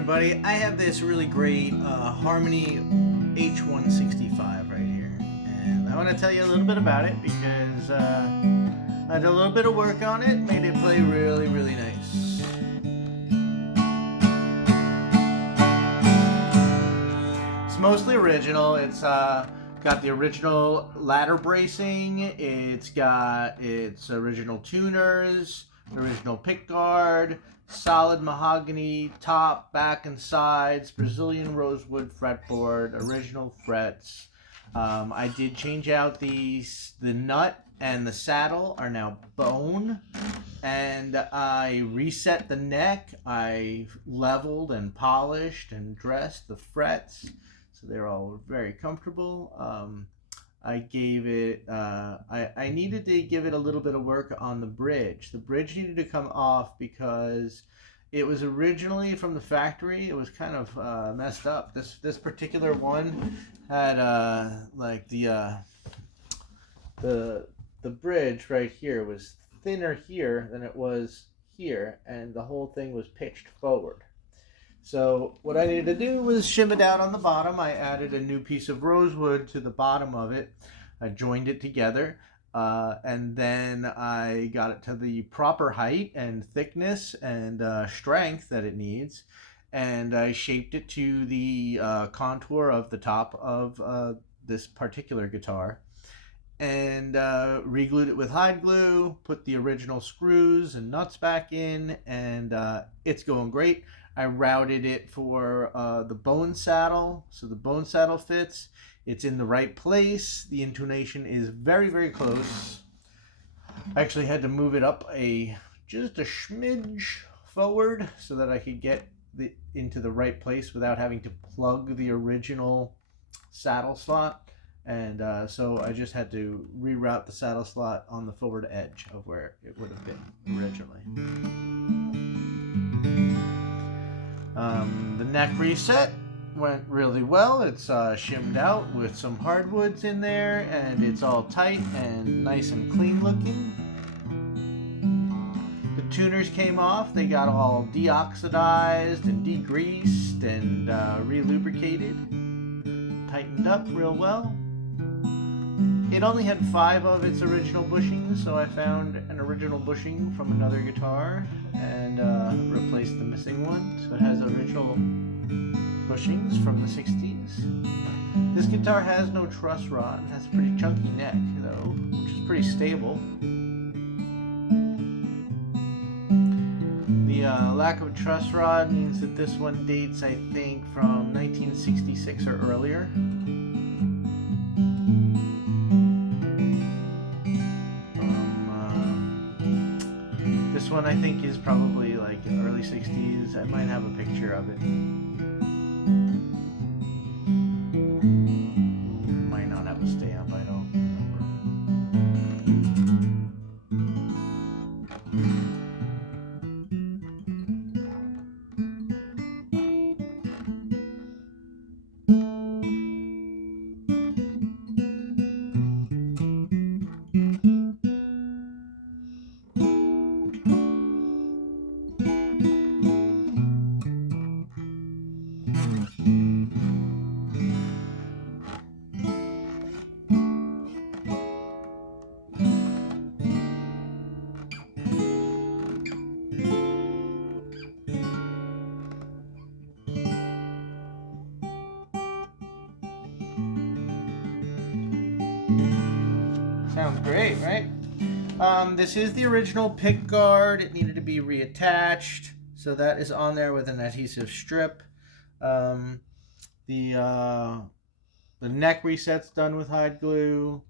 everybody, I have this really great Harmony H165 right here, and I want to tell you a little bit about it because I did a little bit of work on it, made it play really nice. It's mostly original. It's got the original ladder bracing, it's got its original tuners, original pick guard, solid mahogany top, back, and sides, Brazilian rosewood fretboard, original frets. I did change out the nut, and the saddle are now bone, and I reset the neck. I leveled and polished and dressed the frets, so they're all very comfortable. I gave it, I needed to give it a little bit of work on the bridge. The bridge needed to come off because it was originally from the factory. It was kind of messed up. This particular one had like the bridge right here was thinner here than it was here, and the whole thing was pitched forward. So what I needed to do was shim it out on the bottom. I added a new piece of rosewood to the bottom of it. I joined it together, and then I got it to the proper height and thickness and strength that it needs, and I shaped it to the contour of the top of this particular guitar, and re-glued it with hide glue, put the original screws and nuts back in, and it's going great. I routed it for the bone saddle, so the bone saddle fits. It's in the right place. The intonation is very close. I actually had to move it up just a smidge forward so that I could get into the right place without having to plug the original saddle slot. And so I just had to reroute the saddle slot on the forward edge of where it would have been originally. The neck reset went really well. It's shimmed out with some hardwoods in there, and it's all tight and nice and clean looking. The tuners came off. They got all deoxidized and degreased and re-lubricated. Tightened up real well. It only had 5 of its original bushings, so I found an original bushing from another guitar and replaced the missing one. So it has original bushings from the 60s. This guitar has no truss rod. It has a pretty chunky neck, though, which is pretty stable. The lack of a truss rod means that this one dates, I think, from 1966 or earlier. This one I think is probably like early 60s. I might have a picture of it. Might not have a stamp, I don't Sounds great, right? This is the original pick guard. It needed to be reattached, so that is on there with an adhesive strip. The neck reset's done with hide glue.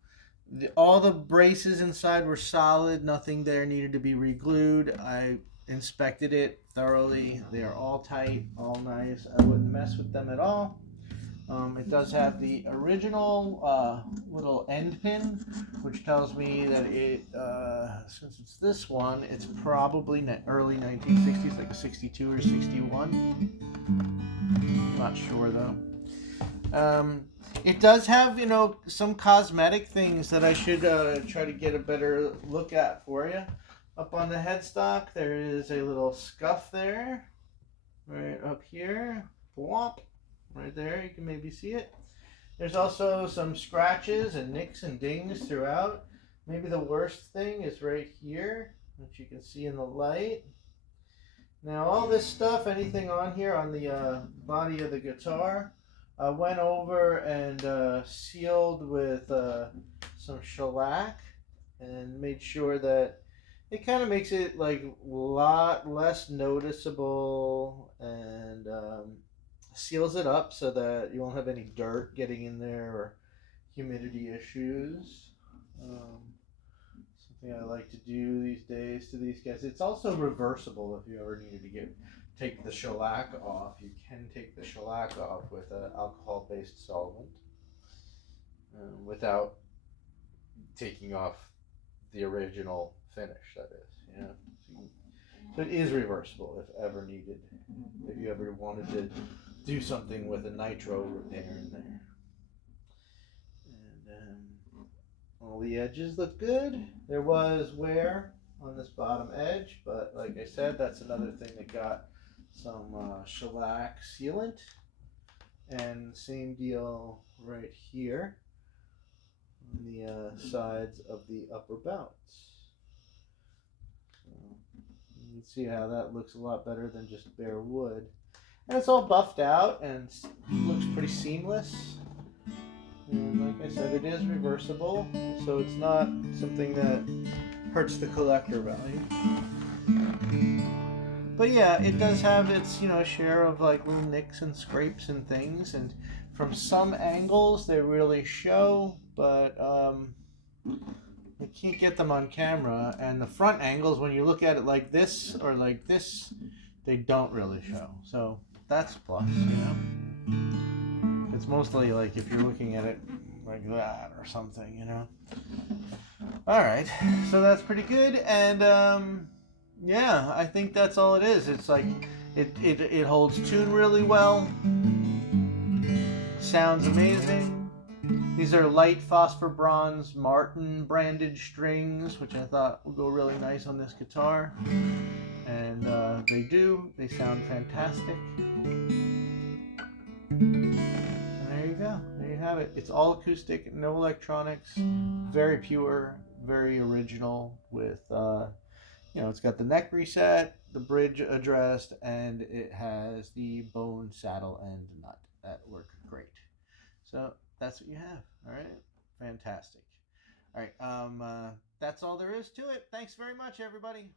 All the braces inside were solid. Nothing there needed to be re-glued. I inspected it thoroughly. They are all tight, all nice. I wouldn't mess with them at all. It does have the original little end pin, which tells me that it, since it's this one, it's probably early 1960s, like a 62 or 61. Not sure though. It does have, some cosmetic things that I should try to get a better look at for you. Up on the headstock, there is a little scuff there. right up here. Whomp. Right there, you can maybe see it. There's also some scratches and nicks and dings throughout. Maybe the worst thing is right here, which you can see in the light. Now all this stuff, anything on here on the body of the guitar, I went over and sealed with some shellac and made sure that it kind of makes it like a lot less noticeable and seals it up so that you won't have any dirt getting in there or humidity issues. Something I like to do these days to these guys. It's also reversible if you ever needed to take the shellac off. You can take the shellac off with an alcohol-based solvent without taking off the original finish, that is. You know? So it is reversible if ever needed. If you ever wanted to do something with a nitro repair in there. And all the edges look good. There was wear on this bottom edge, but like I said, that's another thing that got some shellac sealant. And same deal right here on the sides of the upper bouts. So you can see how that looks a lot better than just bare wood. And it's all buffed out and looks pretty seamless. And like I said, it is reversible, so it's not something that hurts the collector value. But yeah, it does have its, share of like little nicks and scrapes and things, and from some angles they really show, but you can't get them on camera. And the front angles, when you look at it like this or like this, they don't really show. So that's a plus, It's mostly like if you're looking at it like that or something, All right, so that's pretty good, and yeah, I think that's all it is. It's like it holds tune really well. Sounds amazing. These are light phosphor bronze Martin branded strings, which I thought would go really nice on this guitar, and they do. They sound fantastic. There you go. There you have it. It's all acoustic, no electronics, very pure, very original with, it's got the neck reset, the bridge addressed, and it has the bone saddle and nut that work great. So that's what you have. All right. Fantastic. All right. That's all there is to it. Thanks very much, everybody.